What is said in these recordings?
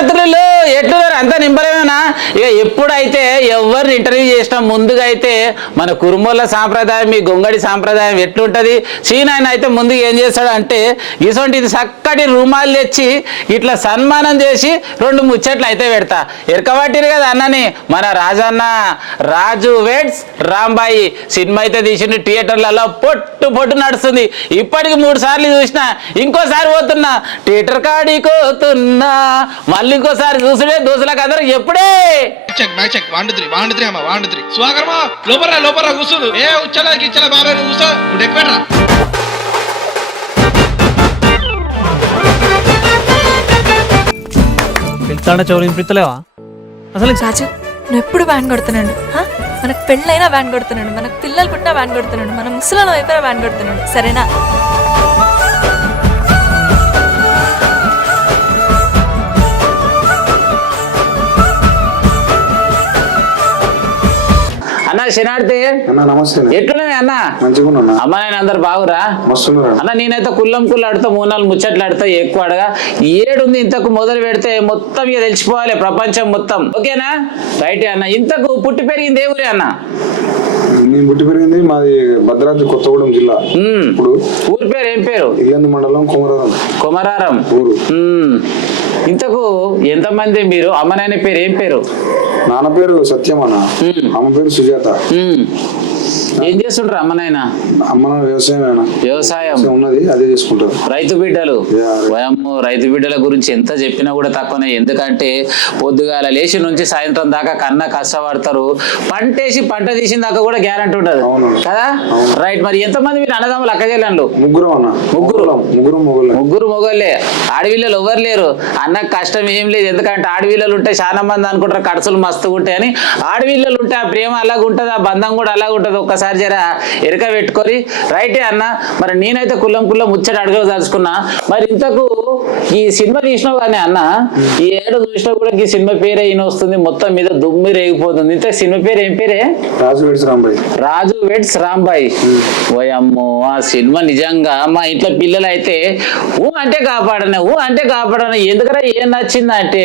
విద్యార్థులు ఎట్లున్నారు అంతా నింపలేమేనా? ఇక ఎప్పుడైతే ఎవరిని ఇంటర్వ్యూ చేసినా ముందుగా అయితే మన కురుమోళ్ళ సాంప్రదాయం మీ గొంగడి సాంప్రదాయం ఎట్లుంటది, సీనాయన అయితే ముందు ఏం చేస్తాడు అంటే ఇసొంటిది చక్కటి రుమాలు తెచ్చి ఇట్లా సన్మానం చేసి 2 ముచ్చట్లు అయితే పెడతా. ఎరకబట్టిరు కదా అన్నని మన రాజన్న రాజు వెడ్స్ రాంబాయి సినిమా అయితే తీసిండు, థియేటర్లలో పొట్టు పొట్టు నడుస్తుంది. ఇప్పటికి 3 సార్లు చూసిన, ఇంకోసారి పోతున్నా థియేటర్ కాడికి పోతున్నా, మళ్ళీ ఇంకోసారి చూసుడే దోసులకు అందరూ ఎప్పుడే చెక్ మ్యాక్ చెక్ 1 2 3 1 2 3 అమ్మా 1 2 3 స్వాగరమా లోపల కూర్చోదు ఏ ఉచ్చలా గిచ్చలా బాబాయ్ కూర్చో నువ్వు డెక్పెట్రా పిలుతాడ చౌరి పిలుతలేవా అసలు? రాజు నువ్వు ఎప్పుడు వ్యాన్ కొడుతున్నాడు? మనకు పెళ్ళైనా వ్యాన్ కొడుతున్నాడు, మనకు పిల్లలు పుట్టినా వ్యాన్ కొడుతున్నాడు, మన ముసలిలో అయిపోయినా వ్యాన్ కొడుతున్నాడు, సరేనా? అన్న శనార్థి అన్న నమస్తే. ఎట్లున్నాయి అన్న? మంచిగా ఉన్నా అమ్మ నేను అందరు బాగురా? మస్తున్నారు అన్న. నేనైతే కుల్లం ఆడుతా 3-4 ముచ్చట్లు ఆడతా, ఎక్కువ అడగా. ఏడుంది ఇంతకు మొదలు పెడితే మొత్తం ఇక తెలిసిపోవాలి ప్రపంచం మొత్తం. ఓకేనా? రైట్ అన్న. ఇంతకు పుట్టి పెరిగింది ఏ ఊరే అన్న? నేను పుట్టి పెరిగింది మాది భద్రాద్రి కొత్తగూడెం జిల్లా. ఇప్పుడు ఊరి పేరు ఏం పేరు? ఇల్లందు మండలం కొమరారం ఊరు. ఇంతకు ఎంతమంది మీరు? అమ్మ నాయన పేరు ఏం పేరు? నాన్న పేరు సత్యం అన్న, అమ్మ పేరు సుజాత. ఏం చేస్తుంటారు అమ్మ నాయన? అమ్మ నాన్న వ్యవసాయం ఉన్నది, అదే చేసుకుంటారు. రైతు బిడ్డలు. వయమ్ము రైతు బిడ్డల గురించి ఎంత చెప్పినా కూడా తక్కువనే. ఎందుకంటే పొద్దుగాల లేచి నుంచి సాయంత్రం దాకా కన్నా కష్టపడతారు, పంటేసి పంట తీసిన దాకా కూడా గ్యారంటీ ఉంటది కదా? రైట్. మరి ఎంతమంది మీరు అన్నదమ్ములు అక్క చెల్లెళ్ళు? ముగ్గురు అన్న. ముగ్గురు మొగోళ్ళే. ఆడవిల్లలు ఎవరు లేరు. అన్నకు కష్టం ఏం లేదు, ఎందుకంటే ఆడవిల్లలు ఉంటే చాలా మంది అనుకుంటారు ఖర్చులు మస్తుగా ఉంటాయని. ఆడవిల్లలు ఉంటే ఆ ప్రేమ అలాగ ఉంటుంది, ఆ బంధం కూడా అలాగ ఉంటుంది. ఒక్కసారి జర ఎరక పెట్టుకొని. రైటే అన్న. మరి నేనైతే కుల్లం ముచ్చట అడగదలుచుకున్నా. మరి ఇంతకు ఈ సినిమా తీసినావు కానీ అన్న, ఈ ఏడు చూసినా కూడా ఈ సినిమా పేరే ఈయన వస్తుంది, మొత్తం మీద దుమ్మి రేగిపోతుంది. ఇంత సినిమా పేరు ఏం పేరే? రాజు వెడ్స్ రాంబాయి. ఓయమ్మో, ఆ సినిమా నిజంగా మా ఇంట్లో పిల్లలు అయితే అంటే కాపాడన ఎందుకరా ఏం నచ్చిందంటే,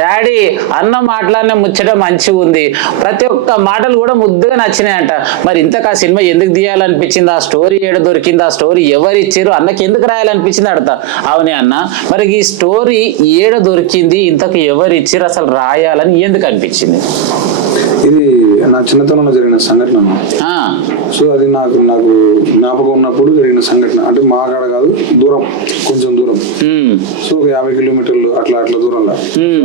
డాడీ అన్న మాటలనే ముచ్చట మంచిగా ఉంది, ప్రతి ఒక్క మాటలు కూడా ముద్దుగా నచ్చినాయంట. మరి ఇంతకు ఆ సినిమా ఎందుకు తీయాలనిపించింది? ఆ స్టోరీ ఏడ దొరికింది? ఆ స్టోరీ ఎవరు ఇచ్చారు? అన్నకి ఎందుకు రాయాలనిపించింది అడతా. అవునే అన్న, మరి ఈ స్టోరీ ఏడ దొరికింది, ఇంతకు ఎవరు ఇచ్చారు, అసలు రాయాలని ఎందుకు అనిపించింది? ఇది నా చిన్నతనంలో జరిగిన సంఘటన. సో అది నాకు జ్ఞాపకం ఉన్నప్పుడు జరిగిన సంఘటన. అంటే మా కాడ కాదు, దూరం, కొంచెం దూరం. సో ఒక 50 కిలోమీటర్లు అట్లా దూరంలో.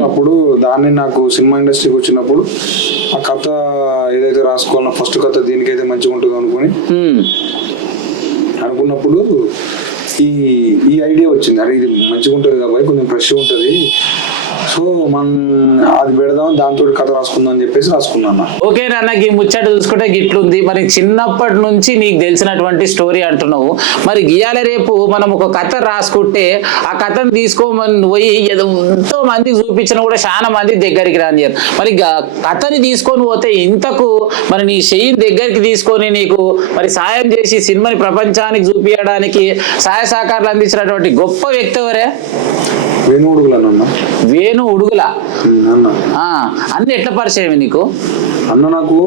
అప్పుడు దాన్ని నాకు సినిమా ఇండస్ట్రీకి వచ్చినప్పుడు ఆ కథ ఏదైతే రాసుకోవాలన్నా ఫస్ట్ కథ దీనికైతే మంచిగా ఉంటుంది అనుకున్నప్పుడు ఈ ఐడియా వచ్చింది. అరే ఇది మంచిగా ఉంటుంది కాబట్టి కొంచెం ఫ్రెష్ ఉంటుంది, సో మనం అది పెడదాం, దాంతో కథ రాసుకుందాం అని చెప్పేసి రాసుకున్నాను. ఓకే నాన్న, ఈ ముచ్చట చూసుకుంటే గిట్లుంది. మరి చిన్నప్పటి నుంచి నీకు తెలిసినటువంటి స్టోరీ అంటున్నావు. మరి గీయాల రేపు మనం ఒక కథ రాసుకుంటే ఆ కథను తీసుకోమని పోయి ఎంతో మందికి చూపించినా కూడా చాలా మంది దగ్గరికి రానియరు. మరి కథని తీసుకొని పోతే ఇంతకు మరి నీ చెయ్యి దగ్గరికి తీసుకొని నీకు మరి సాయం చేసి సినిమాని ప్రపంచానికి చూపించడానికి సహాయ సహకారాలు అందించినటువంటి గొప్ప వ్యక్తి ఎవరే? వేణు ఉడుగుల అన్న. ఎట్లా పరిచయం నీకు? అన్న నాకు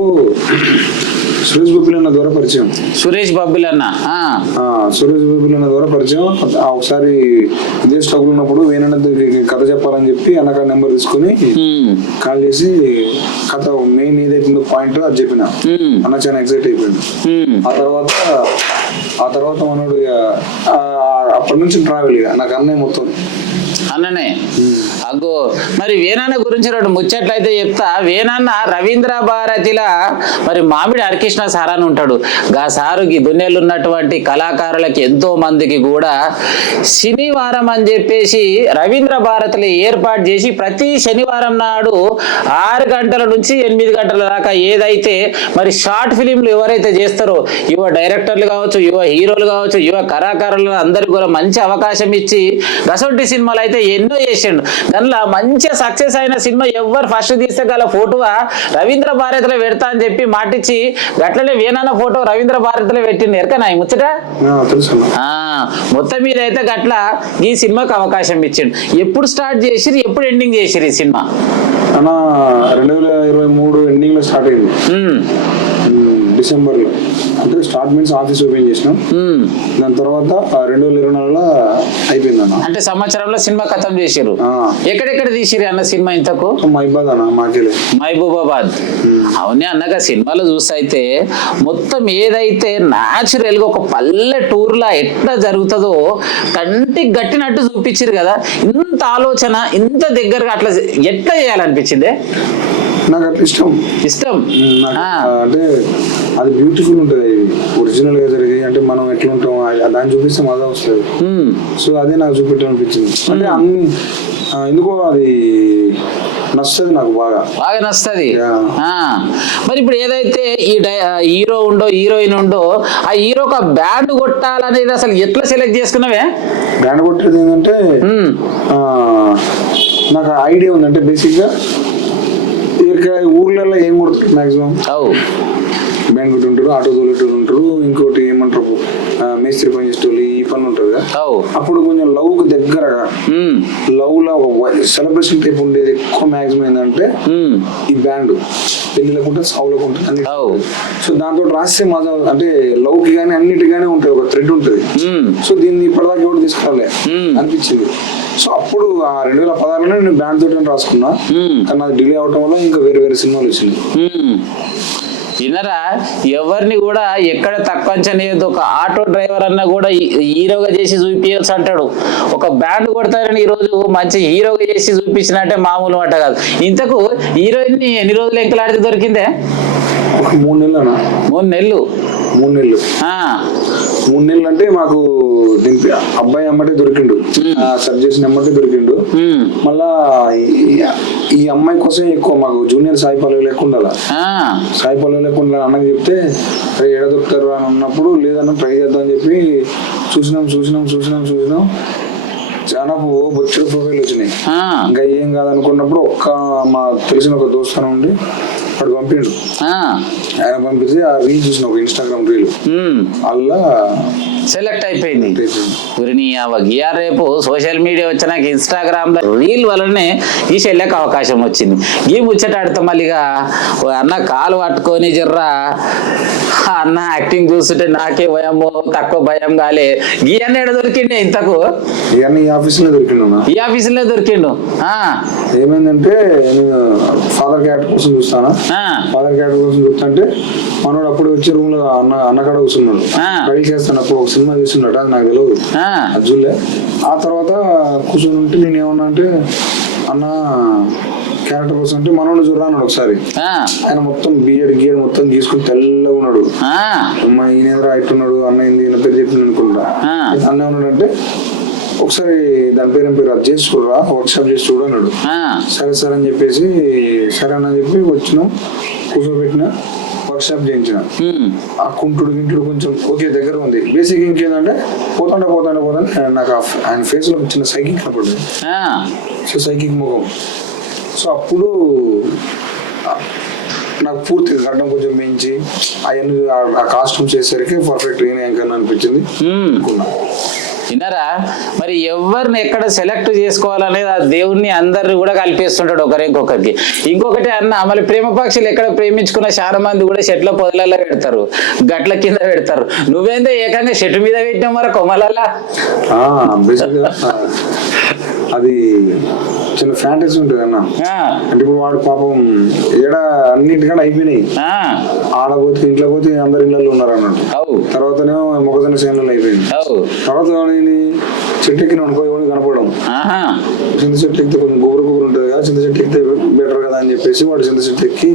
సురేష్ బొబ్బిలన్న ద్వారా పరిచయం. సురేష్ బొబ్బిలన్న ద్వారా పరిచయం. ఒకసారి ఇదే స్ట్రగుల్ ఉన్నప్పుడు వేణన్న కథ చెప్పాలని చెప్పి అన్నక నెంబర్ తీసుకుని కాల్ చేసి కథ మెయిన్ ఏదైతుందో పాయింట్ అది చెప్పిన. అన్న చాలా ఎక్సైట్ అయిపోయింది. ఆ తర్వాత మనోడు అప్పటి నుంచి ట్రావెల్ నాకు అన్నయ్య మొత్తం అన్ననే. అగ్గో, మరి వేణన్న గురించి 2 ముచ్చట్లయితే చెప్తా. వేణన్న రవీంద్ర భారతిలా మరి మామిడి హరికృష్ణ సార్ అని ఉంటాడు. గా సారు ఈ దునియాలో ఉన్నటువంటి కళాకారులకి ఎంతో మందికి కూడా శనివారం అని చెప్పేసి రవీంద్ర భారతిలో ఏర్పాటు చేసి ప్రతి శనివారం నాడు 6 గంటల నుంచి 8 గంటల దాకా ఏదైతే మరి షార్ట్ ఫిలింలు ఎవరైతే చేస్తారో, యువ డైరెక్టర్లు కావచ్చు, యువ హీరోలు కావచ్చు, యువ కళాకారులు అందరికి కూడా మంచి అవకాశం ఇచ్చి గసొంటి సినిమాలు అయితే ఎన్నో చేసిండు. దానిలో మంచిగా సక్సెస్ అయిన సినిమా ఎవరు ఫస్ట్ తీస్తే గల ఫోటో రవీంద్ర భారతిలో పెడతా అని చెప్పి మాటిచ్చి గట్లనే వేనన్న ఫోటో రవీంద్ర భారతిలో పెట్టింది ఎరకనా ఈ ముచ్చట. మొత్తం మీద అయితే గట్ల ఈ సినిమాకి అవకాశం ఇచ్చిండు. ఎప్పుడు స్టార్ట్ చేసిరు, ఎప్పుడు ఎండింగ్ చేసిరు ఈ సినిమా? 2023 ఎండింగ్ లో స్టార్ట్ అయింది, డిసెంబర్ లో. అంటే స్టార్ట్ మీన్స్ ఆఫీస్ ఓపెన్ చేసినాం, దాని తర్వాత 2024లో అయిపోయింది అన్న. అంటే సంవత్సరంలో సినిమా ఖతం చేసిరు. ఎక్కడెక్కడ తీసిరు అన్న సినిమా ఇంతకు? మహబూబాబాద్ అన్న, మాకేలే మహబూబాబాద్. అవునే అన్నగా సినిమాలో చూస్తే మొత్తం ఏదైతే న్యాచురల్ గా ఒక పల్లెటూరులా ఎట్లా జరుగుతుందో కంటికి గట్టినట్టు చూపించారు కదా. ఇంత ఆలోచన ఇంత దగ్గరగా అట్లా ఎట్లా చేయాలనిపించింది? నాకు అట్లా ఇష్టం. అంటే అది బ్యూటిఫుల్ ఉంటుంది, ఒరిజినల్ గా జరిగి. అంటే మనం ఎట్లా ఉంటాం దాన్ని చూపిస్తే మజా వస్తుంది. సో అదే నాకు చూపెట్టాలనిపించింది. అంటే ఎందుకో అది నచ్చుతుంది, నాకు బాగా నచ్చుతుంది. మరి ఇప్పుడు ఏదైతే ఈ హీరో ఉండో హీరోయిన్ ఉండో ఆ హీరోకి బ్యాండ్ కొట్టాలనేది అసలు ఎట్లా సెలెక్ట్ చేసుకున్నావే? బ్యాండ్ కొట్టేది ఏంటంటే నాకు ఐడియా ఉంది. అంటే బేసిక్ గా ఊర్లలో ఏం కొడుతుంది మాక్సిమం బ్యాండ్ కొట్టి ఉంటారు, ఆటో తోలేటోళ్ళు ఉంటారు, ఇంకోటి ఏమంటారు మేస్త్రి పని చేసేటోళ్ళు, ఈ పనులు ఉంటారు కదా. అప్పుడు కొంచెం లవ్ కు దగ్గరగా లవ్ లో సెలబ్రేషన్ టైప్ ఉండేది ఎక్కువ మాక్సిమం ఏంటంటే ఈ బ్యాండ్ పెళ్లిలకు ఉంటుంది, సావులకు ఉంటుంది అన్ని. సో దాంతో రాస్తే మజా, అంటే లవ్ కి కానీ అన్నిటిగానే ఉంటాయి, ఒక థ్రెడ్ ఉంటుంది. సో దీన్ని ఇప్పటిదాకా ఎవరు తీసుకురాలే అనిపించింది. సో అప్పుడు 2016లోనే నేను బ్యాండ్ తోటి రాసుకున్నా, కానీ అది డిలే అవడం వల్ల ఇంకా వేరే వేరే సినిమాలు వచ్చింది. విన్నరా, ఎవరిని కూడా ఎక్కడ తక్కువ అంచనేది. ఒక ఆటో డ్రైవర్ అన్న కూడా హీరోగా చేసి చూపించచ్చు అంటాడు. ఒక బ్యాండ్ కొడతారని ఈ రోజు మంచి హీరోగా చేసి చూపించినట్టే మామూలు మాట కాదు. ఇంతకు హీరోయిన్ ని ఎన్ని రోజులు ఎంకలాడితే దొరికిందే? 3 నెలలు. 3 నెలలు. 3 నెలలు. 3 నెలలు అంటే మాకు దీనికి అబ్బాయి అమ్మటే దొరికిండు, సర్చ్ చేసిన అమ్మటే దొరికిండు. మళ్ళా ఈ అమ్మాయి కోసం ఎక్కువ మాకు జూనియర్ సాయి పల్లవి లేకుండా, సాయి పల్లవి లేకుండా అన్నకి చెప్తే ఎడ దొరుకుతారు అని ఉన్నప్పుడు లేదన్న ట్రై చేద్దాం అని చెప్పి చూసినాం. చాలా బొచ్చడు ప్రొఫైల్ వచ్చినాయి. ఇంకా ఏం కాదనుకున్నప్పుడు మా తెలిసిన ఒక దోస్తాను ఉండి అక్కడ పంపిండు. ఆయన పంపించి ఆ రీల్ చూసిన, ఒక ఇన్స్టాగ్రామ్ రీల్, అలా సెలెక్ట్ అయిపోయింది. రేపు సోషల్ మీడియా వచ్చినాక ఇన్స్టాగ్రామ్ లో రీల్ వల్లనే ఈ చెల్లెకి అవకాశం వచ్చింది. ఈ ముచ్చటాడితే మళ్ళీగా అన్న కాలు పట్టుకొని జర్రా అన్న యాక్టింగ్ చూస్తుంటే నాకే భయమో తక్కువ భయం కాలే. ఈ అన్న ఎక్కడ దొరికిండే ఇంతకు? ఈ ఆఫీసులో దొరికిండు. ఈ ఆఫీసులో దొరికిండు. ఏమైందంటే నేను ఫాదర్ క్యారెక్టర్ కోసం చూస్తాను. ఫాదర్ క్యారెక్టర్ కోసం చూస్తుంటే మనోడు అప్పుడు వచ్చే రూమ్ లో అన్నకాడ కూర్చున్నాడు, ట్రై చేస్తాను. అప్పుడు ఒక సినిమా చూస్తున్నాడు, అది నాకు తెలియదు, అజ్జులే. ఆ తర్వాత కూర్చొని ఉంటే నేను ఏమన్నా అంటే అన్న క్యారెక్టర్ కోసం అంటే మనోడు చూడరా అన్నాడు ఒకసారి. ఆయన మొత్తం బియర్డ్ మొత్తం తీసుకుని తెల్లగా ఉన్నాడు. అమ్మ ఈయన ఎదురు అయిట్టున్నాడు, అన్న ఈయన పేరు చెప్పింది అనుకుంటా. అన్న ఏమన్నాడు అంటే ఒకసారి దాని పేరు అది చేసి చూడరా, వర్క్షాప్ చేసి చూడు అన్నాడు. సరే అని చెప్పేసి సరే అని చెప్పి వచ్చినాం, కూర్చోబెట్టిన వర్క్షాప్ చేయించిన. ఆ కుంటుడు గింటుడు కొంచెం ఓకే దగ్గర ఉంది. బేసిక్ ఇంకేందంటే పోతాంటే నాకు ఆయన ఫేస్ లో చిన్న సైకిక్ కనపడింది. సో సైకిక్ ముఖం. సో అప్పుడు నాకు పూర్తిగా గడ్డం కొంచెం పెంచి అవన్నీ ఆ కాస్ట్యూమ్స్ చేసేసరికి పర్ఫెక్ట్ ఏం అనిపించింది. విన్నారా? మరి ఎవరిని ఎక్కడ సెలెక్ట్ చేసుకోవాలనేది ఆ దేవుణ్ణి అందరిని కూడా కలిపేస్తుంటాడు ఇంకొకరికి. ఇంకొకటి అన్న మళ్ళీ ప్రేమ పక్షులు ఎక్కడ ప్రేమించుకున్న చాలా మంది కూడా చెట్ల పొదలలో పెడతారు, గట్ల కింద పెడతారు. నువ్వేందో ఏకంగా చెట్టు మీద పెట్టినావు మరి కొమ్మలల్లా. అది చిన్న ఫ్యాంటసీ ఉంటుంది అన్న. అంటే ఇప్పుడు వాడు పాపం ఏడ అన్నింటికంటే అయిపోయినాయి. ఆడపోతే ఇంట్లో పోతే అందరు ఇళ్ళల్లో ఉన్నారు అన్నట్టు. తర్వాతనేమో మొక్కజొన్న సేనలు అయిపోయింది. తర్వాత చెట్టు ఎక్కిన అనుకో ఎవరికి కనపడడం. చింత చెట్టు ఎక్కితే కొంచెం గుబురు ఉంటుంది కదా, చింత చెట్టు ఎక్కితే బెటర్ కదా అని చెప్పేసి వాడు చింత చెట్టు ఎక్కి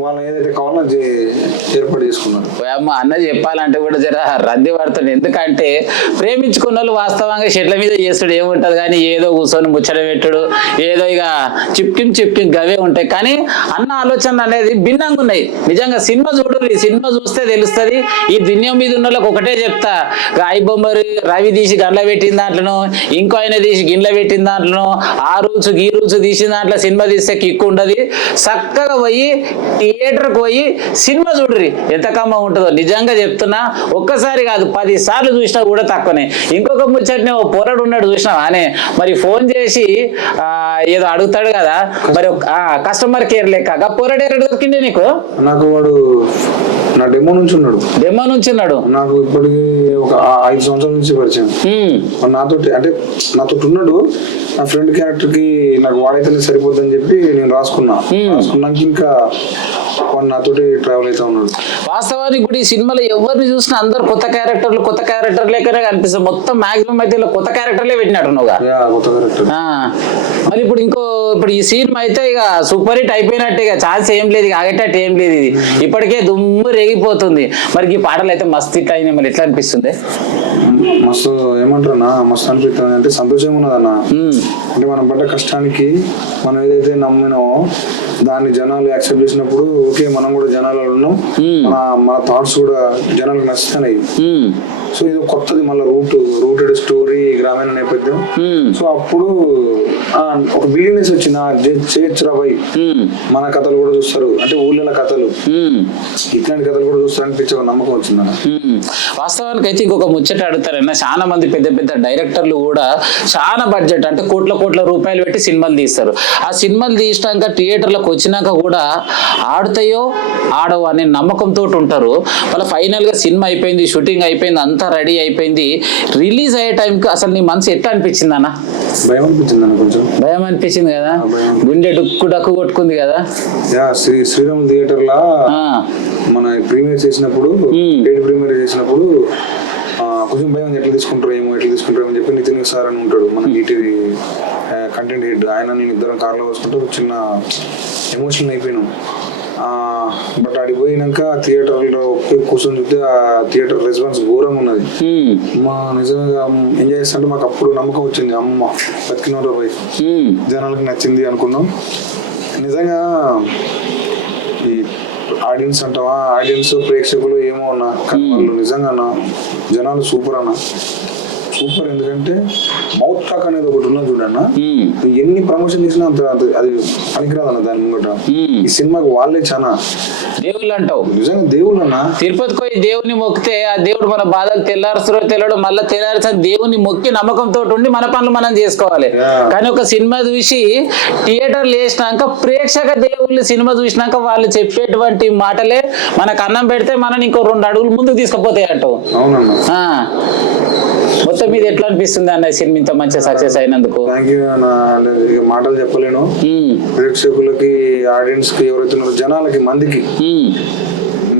వాళ్ళు ఏదైతే కావాలో అది ఏర్పాటు చేసుకున్నారు. అమ్మ అన్న చెప్పాలంటే కూడా జర రద్దీ పడుతుంది. ఎందుకంటే ప్రేమించుకున్న వాళ్ళు వాస్తవంగా చెట్ల మీద చేస్తుడు ఏముంటది, కానీ ఏదో కూర్చొని ముచ్చట పెట్టుడు, ఏదో ఇక చిప్కిన్ గవే ఉంటాయి. కానీ అన్న ఆలోచనలు అనేది భిన్నంగా ఉన్నాయి. నిజంగా సినిమా చూడండి, సినిమా చూస్తే తెలుస్తుంది. ఈ దునియా మీద ఉన్న వాళ్ళకి ఒకటే చెప్తా, ఐ బొమ్మరి రవి తీసి గండ్ల పెట్టిన దాంట్లోనో, ఇంకో ఆయన తీసి గిన్నెల పెట్టిన దాంట్లోనో, ఆ రూల్స్ ఈ రూల్స్ తీసిన దాంట్లో సినిమా తీస్తే కిక్కు ఉండదు. చక్కగా పోయి థియేటర్కి పోయి సినిమా చూడరి, ఎంత కమ్మ ఉంటుందో. నిజంగా చెప్తున్నా, ఒక్కసారి కాదు 10 సార్లు చూసినా కూడా తక్కువనే. ఇంకొక ముచ్చటనే ఓ పోరాడు ఉన్నాడు చూసినావా అనే, మరి ఫోన్ చేసి ఏదో అడుగుతాడు కదా, మరి కస్టమర్ కేర్ లెక్క పోరాడు ఎక్కడ దొరికింది నీకు? నాకు వాడు నా డెమో నుంచి ఉన్నాడు. నాకు ఇప్పటికి ఒక 5 సంవత్సరాల నుంచి పరిచయం. నాతో ఉన్నాడు. నా ఫ్రెండ్ క్యారెక్టర్ కి నాకు వాడైతేనే సరిపోద్దని చెప్పి నేను రాసుకున్నాక ఇంకా వాడు నాతోటి ట్రావెల్ అవుతా ఉన్నాడు. వాస్తవానికి కూడా ఈ సినిమాలో ఎవరిని చూసినా అందరు కొత్త క్యారెక్టర్ లెక్కనే కనిపిస్తుంది. మొత్తం మాక్సిమం అయితే కొత్త క్యారెక్టర్లే పెట్టినట్టు నువ్వుగా. కొత్త క్యారెక్టర్. మరి ఇప్పుడు ఈ సినిమా అయితే ఇక సూపర్ హిట్ అయిపోయినట్టే, ఇక ఛాన్స్ ఏం లేదు, ఇక ఆగేటట్టు ఏం లేదు. ఇది ఇప్పటికే దుమ్ము రేగిపోతుంది. మరి ఈ పాటలు అయితే మస్తు హిట్ అయినాయి. మరి ఎట్లా అనిపిస్తుంది? మస్తు ఏమంటారు అన్న, మస్తు అనిపిస్తుంది. అంటే సంతోషం ఉన్నదన్న. అంటే మనం పడ్డ కష్టానికి మనం ఏదైతే నమ్మినామో దాన్ని జనాలు యాక్సెప్ట్ చేసినప్పుడు ఓకే మనం కూడా జనాలలో ఉన్నాం, మన థాట్స్ కూడా జనాలకు నచ్చుతున్నాయి. సో ఇది కొత్తది, మళ్ళీ రూటెడ్ స్టోరీ, గ్రామీణ నేపథ్యం. సో అప్పుడు ఒక బిలీనెస్ వచ్చింది, చేయొచ్చురాబాయ్ మన కథలు కూడా చూస్తారు, అంటే ఊళ్ళ కథలు, ఇట్లాంటి కథలు కూడా చూస్తారు అనిపించే నమ్మకం వచ్చింది. వాస్తవానికి అయితే ఇంకొక ముచ్చట అడుగుతారన్నా, చాలా మంది పెద్ద డైరెక్టర్లు కూడా చాలా బడ్జెట్ అంటే కోట్ల రూపాయలు పెట్టి సినిమాలు తీస్తారు. ఆ సినిమాలు తీసినాక థియేటర్లకు వచ్చినాక కూడా ఆడుతాయో ఆడవో అనే నమ్మకంతో ఉంటారు. వాళ్ళ ఫైనల్ గా సినిమా అయిపోయింది, షూటింగ్ అయిపోయింది, అంతా రెడీ అయిపోయింది, రిలీజ్ అయ్యే టైంకి అసలు నీ మనసు ఎట్లా అనిపించింది అన్న? భయం అనిపించింది కదా, గుండె డక్కు కొట్టుకుంది కదా. శ్రీరామ్ థియేటర్ లా మన ప్రీమియర్ చేసినప్పుడు కొంచెం భయం, ఎట్లా తీసుకుంటారు ఏమో అని చెప్పి నితిన్ సార్ అని ఉంటాడు మన ఈటీవీ కంటెంట్ హెడ్, ఆయన నేను ఇద్దరం కార్లో వస్తుంటే చిన్న ఎమోషనల్ అయిపోయినాం. బట్ ఆడికి పోయినాక థియేటర్లో కూర్చొని చూస్తే ఆ థియేటర్ రెస్పాన్స్ ఘోరంగా ఉన్నది. మా నిజంగా ఎంజాయ్ చేస్తుంటే మాకు అప్పుడు నమ్మకం వచ్చింది, అమ్మ బతికిన పోయి జనాలకు నచ్చింది అనుకున్నాం. నిజంగా ఈ ఆడియన్స్ అంటావా, ఆడియన్స్ ప్రేక్షకులు ఏమో అన్నా, కానీ వాళ్ళు నిజంగా జనాలు సూపర్ అన్న, సూపర్. ఎందుకంటే మౌత్ టాక్ అనేది ఒకటి ఉన్నది చూడన్న, ఎన్ని ప్రమోషన్ చేసినా అంత అది పనికిరాదన్న దాని ముంగట. ఈ సినిమాకి వాళ్ళే చాలా దేవుళ్ళు అంటావు, నిజంగా దేవుళ్ళు అన్న. తిరుపతికి పోయి దేవుని మొక్కితే ఆ దేవుడు మన బాధలు తెల్లారు మళ్ళీ తెల్లారి దేవుని మొక్కి నమ్మకంతో ఉండి మన పనులు మనం చేసుకోవాలి. కానీ ఒక సినిమా చూసి థియేటర్లు వేసినాక ప్రేక్షక దేవుళ్ళు సినిమా చూసినాక వాళ్ళు చెప్పేటువంటి మాటలే మనకు అన్నం పెడితే మనని ఇంకో 2 అడుగులు ముందుకు తీసుకుపోతాయి అంటావు. అవునన్నా. మొత్తం మీద ఎట్లా అనిపిస్తుంది అన్న సినిమా ఇంత మంచిగా సక్సెస్ అయినందుకు? మాటలు చెప్పలేను. ప్రేక్షకులకి, ఆడియన్స్ కి, ఎవరైతే జనాలకి, మందికి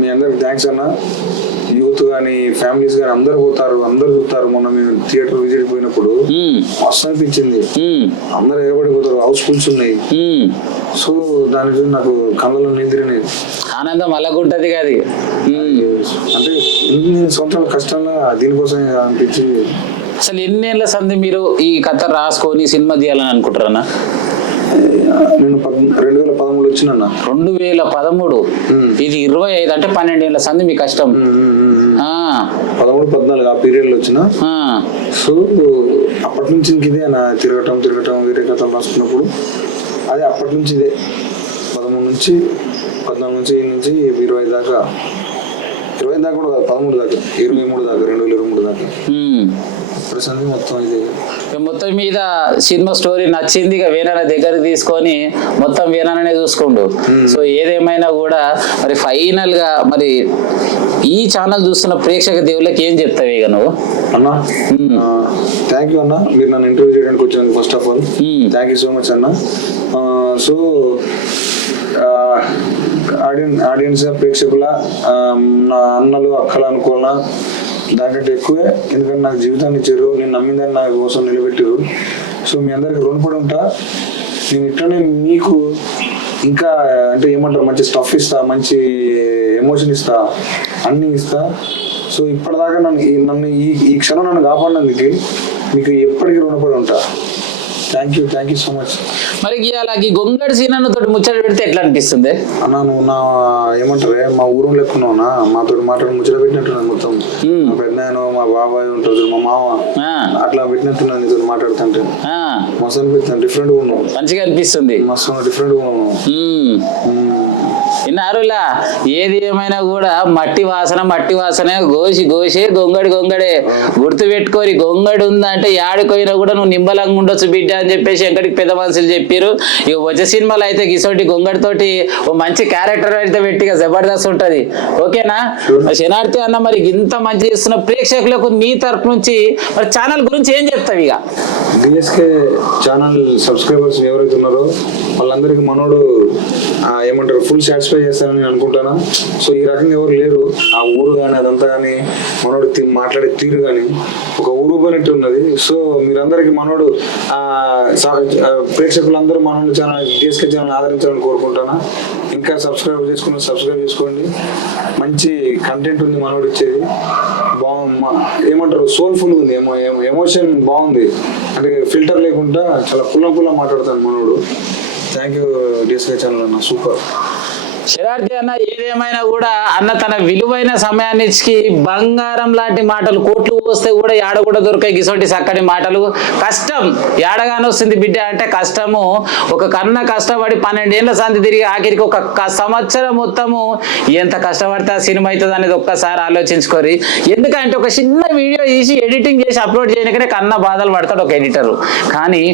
మీ అందరికి థ్యాంక్స్ అన్న. యూత్ గానీ, ఫ్యామిలీస్ గానీ అందరు పోతారు, అందరు చూస్తారు. మొన్న మేము థియేటర్ విజిట్ పోయినప్పుడు మస్తు అనిపించింది, అందరు ఏర్పడిపోతారు, హౌస్ఫుల్స్ ఉన్నాయి. సో దాని నాకు కళ్ళలో నిందిరినది ఆనందం అలాగుంటది కాదు. అంటే ఇన్ని సంవత్సరాల కష్టంగా దీనికోసం అనిపించి. అసలు ఎన్నేళ్ల సంది మీరు ఈ కథ రాసుకొని సినిమా తీయాలని అనుకుంటారన్నా? నేను 2013 వచ్చిన. 2013? ఇది 25 అంటే 12 ఏళ్ల సంది మీ కష్టం. 13-14 ఆ పీరియడ్ లో వచ్చిన. సో అప్పటి నుంచి ఇంకిదే నా తిరగటం వేరే కథలు రాసుకున్నప్పుడు అదే అప్పటి నుంచి ఇదే 13 నుంచి 14 నుంచి 20 దాకా, 20 దాకా కూడా కాదు, 13 దాకా, 23 దాకా, 2023 దాకా ప్రశాంతి మొత్తం ఇదే. మొత్తం మీద సినిమా స్టోరీ నచ్చింది, ఇక వీణన దగ్గరికి తీసుకొని మొత్తం వీణనే చూసుకోండు. సో ఏదేమైనా కూడా మరి ఫైనల్ గా మరి ఈ ఛానల్ చూస్తున్న ప్రేక్షక దేవుళ్ళకి ఏం చెప్తావు ఇక నువ్వు? అన్నా థ్యాంక్ యూ అన్న, మీరు నన్ను ఇంటర్వ్యూ చేయడానికి వచ్చినందుకు first of all thank you so much అన్న. ఆడియన్స్ ప్రేక్షకుల నా అన్నలు అక్కలు అనుకోవాలా దానికంటే ఎక్కువే, ఎందుకంటే నాకు జీవితాన్ని ఇచ్చారు, నేను నమ్మిందని నా కోసం నిలబెట్టారు. సో మీ అందరికి రుణపడి ఉంటా. నేను ఇట్లనే మీకు ఇంకా అంటే ఏమంటారు మంచి స్టఫ్ ఇస్తా, మంచి ఎమోషన్ ఇస్తా, అన్నీ ఇస్తా. సో ఇప్పటిదాకా నన్ను ఈ క్షణం నన్ను కాపాడినందుకు మీకు ఎప్పటికీ రుణపడి ఉంటా. Thank you so much. మరి ఇవాళ ఈ గొంగడి సీనన్న తోటి ముచ్చట పెడితే ఎట్లా అనిపిస్తుంది? అన్నా నువ్వు నా ఏమంటారే మా ఊరు లెక్కున్నావునా, మాతో మాట్లాడి ముచ్చట పెట్టినట్టున్నది మొత్తం. మా పెద్దనాయన మా బాబాయ్ ఉంటారు, మా మామ అట్లా పెట్టినట్టున్నది నీతో మాట్లాడుతుంటే. మస్తు అనిపిస్తుంది, డిఫరెంట్ గా ఉన్నావు, మంచిగా అనిపిస్తుంది, మస్తు డిఫరెంట్ గా ఉన్నావు. విన్నారులా, ఏది ఏమైనా కూడా మట్టి వాసన గోసే గొంగడే గుర్తు పెట్టుకోరి. గొంగడి ఉందంటే యాడిపోయినా కూడా నువ్వు నిమ్మలంగా ఉండొచ్చు బిడ్డ అని చెప్పేసి ఎక్కడికి పెద్ద మనుషులు చెప్పారు. ఇక వచ్చే సినిమాలో అయితే గిసోటి గొంగడితోటి ఓ మంచి క్యారెక్టర్ అయితే పెట్టిగా జబర్దస్త్ ఉంటది. ఓకేనా శనార్థి అన్న, మరి ఇంత మంచి చేస్తున్న ప్రేక్షకులకు నీ తరపు నుంచి మరి ఛానల్ గురించి ఏం చెప్తావు? ఇక డిఎస్కే ఛానల్ సబ్స్క్రైబర్స్ ఎవరైతే ఉన్నారో వాళ్ళందరికీ మనోడు ఏమంటారు ఫుల్ సాటిస్ఫై చేస్తానని నేను అనుకుంటాను. సో ఈ రకంగా ఎవరు లేరు ఆ ఊరు కానీ అదంతా కానీ, మనోడు మాట్లాడే తీరు కానీ ఒక ఊరు పోయినట్టు ఉన్నది. సో మీరందరికీ మనోడు ప్రేక్షకులందరూ మనోడు ఛానల్ డిఎస్కే ఛానల్ ఆదరించాలని కోరుకుంటాను. ఇంకా సబ్స్క్రైబ్ చేసుకోండి. మంచి కంటెంట్ ఉంది మనోడు ఇచ్చేది, ఏమంటారు సోల్ఫుల్ ఉంది, ఎమోషన్ బాగుంది, అంటే ఫిల్టర్ లేకుండా చాలా కుల్లా మాట్లాడతాను మనోడు. థ్యాంక్ యూ డిఎస్కే ఛానల్ అన్న, సూపర్. శరార్థి అన్న, ఏదేమైనా కూడా అన్న తన విలువైన సమయాన్ని ఇచ్చి బంగారం లాంటి మాటలు కోట్లు పోస్తే కూడా యాడ కూడా దొరికాయి గిసోటి చక్కటి మాటలు. కష్టం యాడగానే వస్తుంది బిడ్డ అంటే కష్టము. ఒక కన్న కష్టపడి 12 ఏళ్ళ సంధి తిరిగి ఆఖరికి ఒక సంవత్సరం మొత్తము ఎంత కష్టపడితే ఆ సినిమా అవుతుంది అనేది ఒక్కసారి ఆలోచించుకోరి. ఎందుకంటే ఒక చిన్న వీడియో తీసి ఎడిటింగ్ చేసి అప్లోడ్ చేయడానికనే కన్న బాధలు పడతాడు ఒక ఎడిటర్. కానీ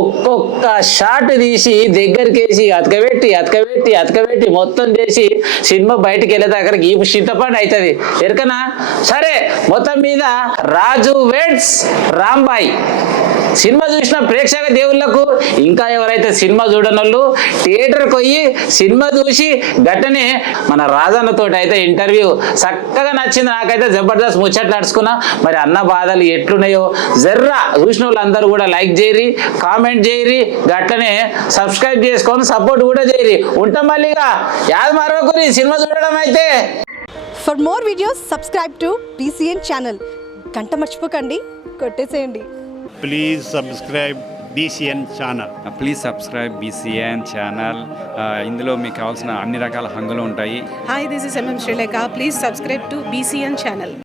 ఒక్కొక్క షాట్ తీసి దగ్గరికి వేసి అతకబెట్టి మొత్తం చేసి సినిమా బయటకు వెళ్ళేదాకా ఈ చింతపండు అవుతుంది ఎరకనా. సరే, మొత్తం మీద రాజు వెడ్స్ రాంబాయ్ సినిమా చూసిన ప్రేక్షక దేవుళ్లకు, ఇంకా ఎవరైతే సినిమా చూడనోళ్ళు థియేటర్కి పోయి సినిమా చూసి గట్టనే మన రాజన్నతో అయితే ఇంటర్వ్యూ చక్కగా నచ్చింది నాకైతే. జబర్దస్త్ ముచ్చట్లు నడుచుకున్నా. మరి అన్న బాధలు ఎట్లున్నాయో జర్రా చూసిన వాళ్ళందరూ కూడా లైక్ చేయరి, కామెంట్ చేయరి, గట్టనే సబ్స్క్రైబ్ చేసుకొని సపోర్ట్ కూడా చేయరి. ఉంటాం మళ్ళీగా యాద్ మరొకరి సినిమా చూడడం అయితే. For more videos, subscribe to BCN channel. గంట మర్చిపోకండి, కొట్టేసేయండి. Please subscribe BCN channel. Please subscribe BCN channel. ఇందులో మీకు కావాల్సిన అన్ని రకాల హంగులు ఉంటాయి. Hi, this is MM Sri Lanka. Please subscribe to BCN channel.